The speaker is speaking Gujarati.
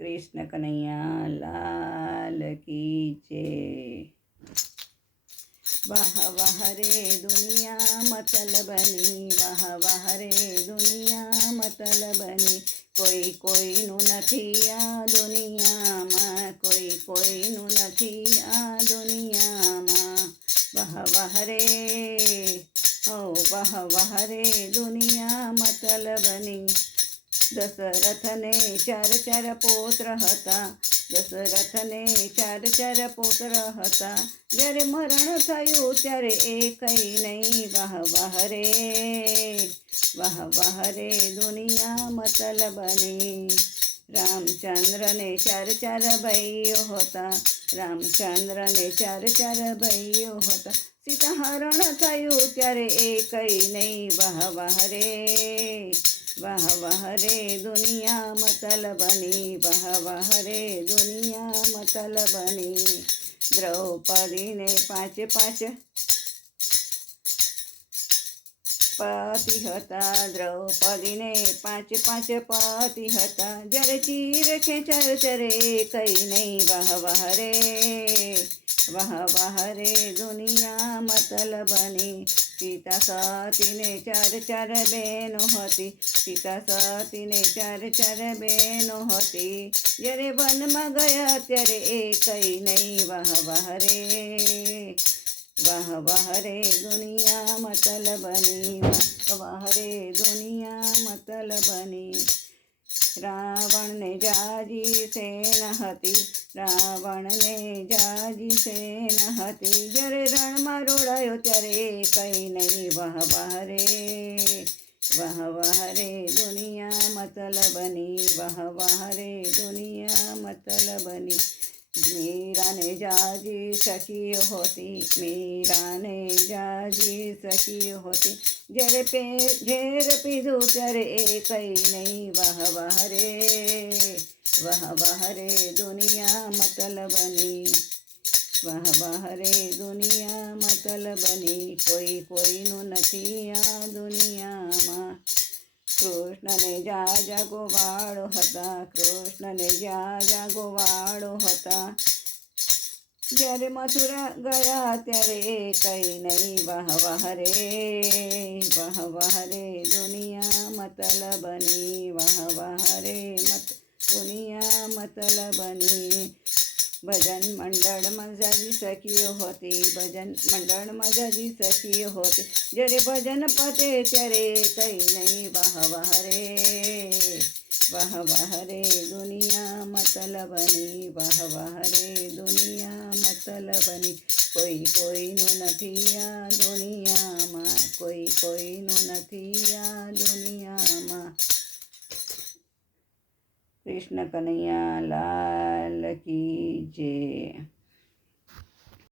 कृष्ण कन्हैया लाल की जय। वाह वाह रे दुनिया मतलबनी, वाह वाह रे दुनिया मतलबनी। કોઈ કોઈનું નથી આ દુનિયામાં, કોઈ કોઈનું નથી આ દુનિયામાં। વાહ વાહ રે વાહ વાહ રે દુનિયા મતલબની। દશરથને ચાર પુત્ર હતા, દશરથને ચાર પુત્ર હતા। જ્યારે મરણ થયું ત્યારે એકઈ નહીં, વાહ વાહ રે વાહ વાહ રે દુનિયા મતલબની। રામચંદ્રને ચાર ભાઈઓ હતા, રામચંદ્રને ચાર ભાઈઓ હતા। સીતા હરણ થયું ત્યારે એકઈ નહીં, વાહ વાહ રે વાહ વાહ રે દુનિયા મતલબની, વાહ વાહ રે દુનિયા મતલબની। દ્રૌપદીને પાંચ પતિ હતા, દ્રૌપદીને પાંચ પતિ હતા। જ્યારે ચીર ખેંચાયો ત્યારે કઈ નહીં, વાહ વાહ રે વાહ વાહ રે દુનિયા મતલબની। સીતા સતીને ચાર બહેનો હતી, સીતા સતીને ચાર બહેનો હતી। જ્યારે વનમાં ગયા ત્યારે એકઈ નહીં, વાહ વાહ રે વાહ વાહ રે દુનિયા મતલબની, વાહ વાહ રે દુનિયા મતલબની। રાવણને જાજી સેના હતી, રાવણને જાજી સેના હતી। જ્યારે રણમાં રોડાયો ત્યારે કઈ નહીં, વાહ વાહ રે વાહ વાહ રે દુનિયા મતલબની, વાહ વાહ રે દુનિયા મતલબની। મીરાને જાજી સખીઓ હોતી, મીરાને જાજી સખીઓ હોતી। જ્યારે ઝેર પીધું ત્યારે એકઈ નહીં, વાહ વાહ રે વાહ વાહ રે દુનિયા મતલબની, વાહ વાહ રે દુનિયા મતલબની। કોઈ કોઈનું નથી આ દુનિયામાં। કૃષ્ણને જાજા ગોવાળો હતા, કૃષ્ણને જાજા ગોવાળો હતા। જ્યારે મથુરા ગયા ત્યારે કઈ નહીં, વાહ વાહ રે વાહ વાહ રે દુનિયા મતલબની, વાહ વાહ રે દુનિયા મતલબની। ભજન મંડળમાં જાજી સખીઓ હોતી, ભજન મંડળમાં જાજી સખીઓ હોતી। જ્યારે ભજન પતે ત્યારે કઈ નહીં, વાહ વાહ રે વાહ વાહ રે દુનિયા મતલબની, વાહ વાહ રે દુનિયા મતલબની। કોઈ કોઈનું નથી આ દુનિયામાં, કોઈ કોઈનું નથી આ દુનિયામાં। કૃષ્ણ કન્હૈયા લાલ કી જય।